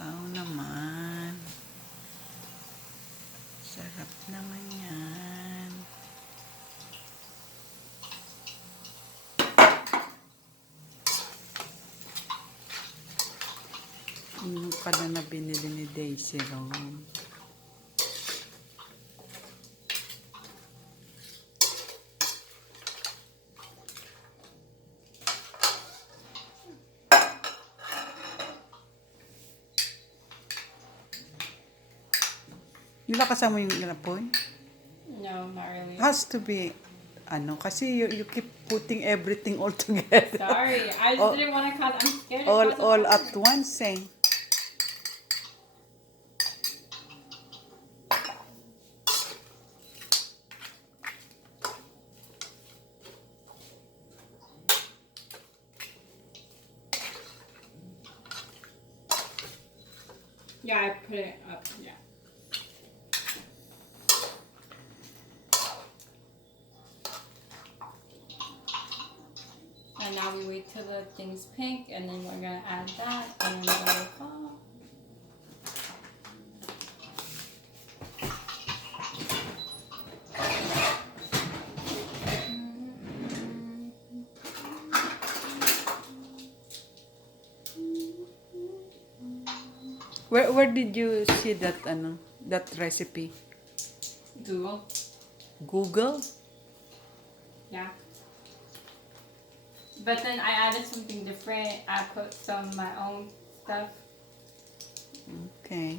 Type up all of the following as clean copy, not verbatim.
Wow naman. Sarap naman yan. Yung pala na binili ni Daisyrose. Nilakasan mo yung inapoy? No, not really. Has to be, kasi you keep putting everything all together. Sorry, I just didn't want to cause. I'm scared. All at once, eh. Yeah, I put it up. Yeah. And now we wait till the thing's pink, and then we're gonna add that, and then we're gonna fall. Where did you see that that recipe? Google. Google? Yeah. But then I added something different. I put some of my own stuff. Okay.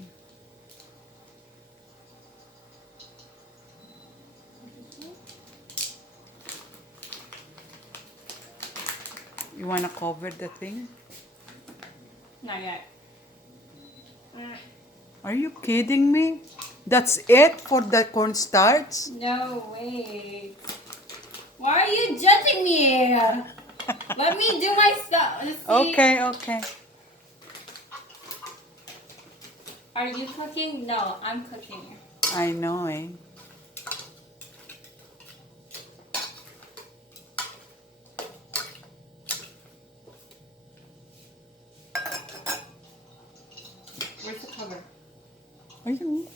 You wanna cover the thing? Not yet. Are you kidding me? That's it for the cornstarch? No, wait. Why are you judging me? Let me do my stuff. Okay. Are you cooking? No, I'm cooking. I know, eh. Where's the cover? Ayun.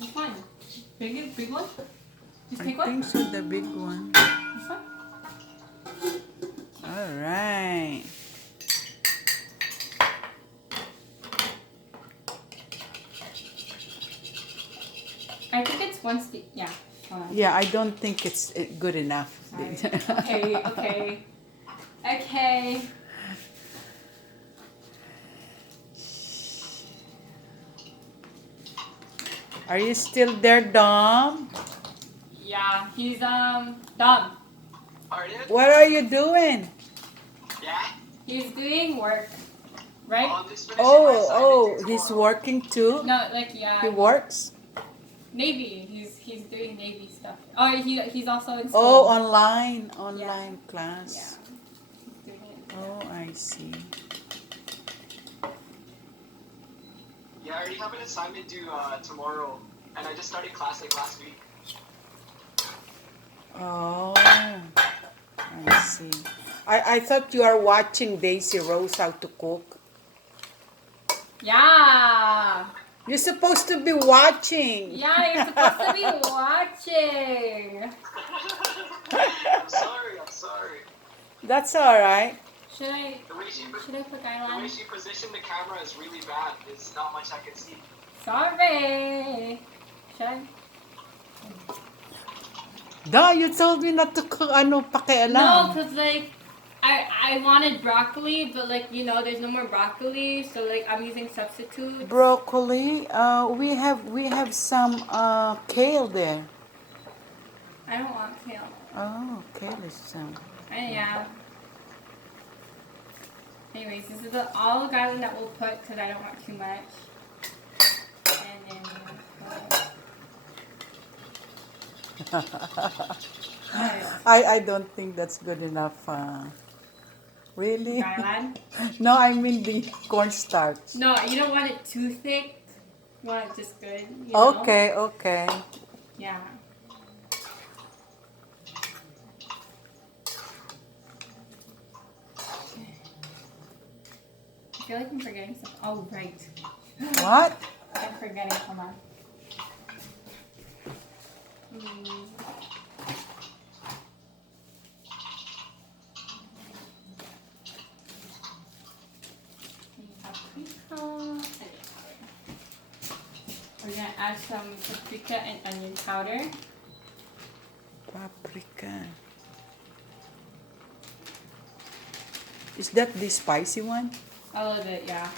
It's fine. Big one? Just I take one? think so, the big one. This one? Alright. I think it's one stick. Yeah. Hold on. Yeah, I don't think it's good enough. Sorry. Okay. Are you still there, Dom? Yeah, he's dumb. Are you? What are you doing? Yeah? He's doing work, right? Just finishing my assignment Oh, due he's tomorrow. working too? No, like yeah. He works? Navy. He's doing Navy stuff. Oh, he's also in school. Oh, online Yeah. class. He's doing it. Oh, I see. Yeah, I already have an assignment due tomorrow, and I just started class like last week. Oh, I see. I thought you are watching Daisyrose how to cook. Yeah. You're supposed to be watching. Yeah, you're supposed to be watching. I'm sorry. That's all right. Should I The way she put the way eyeliner? she positioned the camera is really bad. There's not much I can see. Sorry. Should I? Da, you told me not to cook, No, pakialam. cause like I wanted broccoli, but like there's no more broccoli, so like I'm using substitutes. Broccoli. We have some kale there. I don't want kale. Oh, kale is some. Yeah. Anyways, this is all the garlic that we'll put because I don't want too much. And then we'll put... I don't think that's good enough. Really? garlic. No, I mean the cornstarch. No, you don't want it too thick. You want it just good. You know? Okay. Yeah. I feel like I'm forgetting something. Oh, right. What? I'm forgetting. Hold on. Mm. Paprika. We're gonna add some paprika and onion powder. Paprika. Is that the spicy one? A little bit, yeah.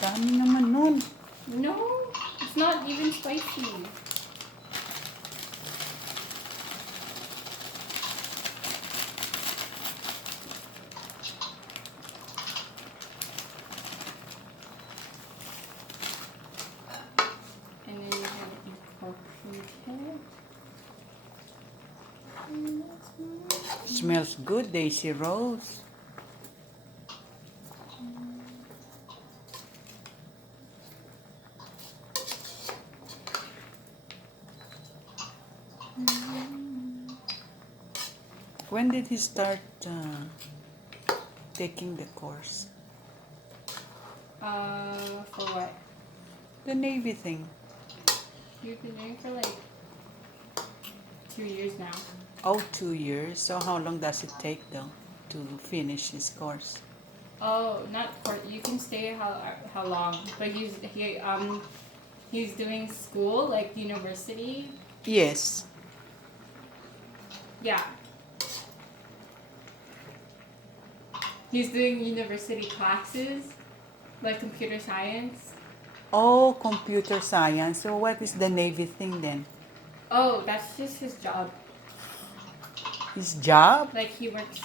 Dami naman nun. No, it's not even spicy. And then you're gonna incorporate it. Smells good, Daisyrose. When did he start taking the course? For what? The Navy thing. You've been doing for like 2 years now. Oh, 2 years. So how long does it take though to finish his course? Oh, not for you can stay how long, but he's doing school like university. Yes. Yeah. He's doing university classes, like computer science. Oh, computer science. So what is the Navy thing then? Oh, that's just his job. His job? Like he works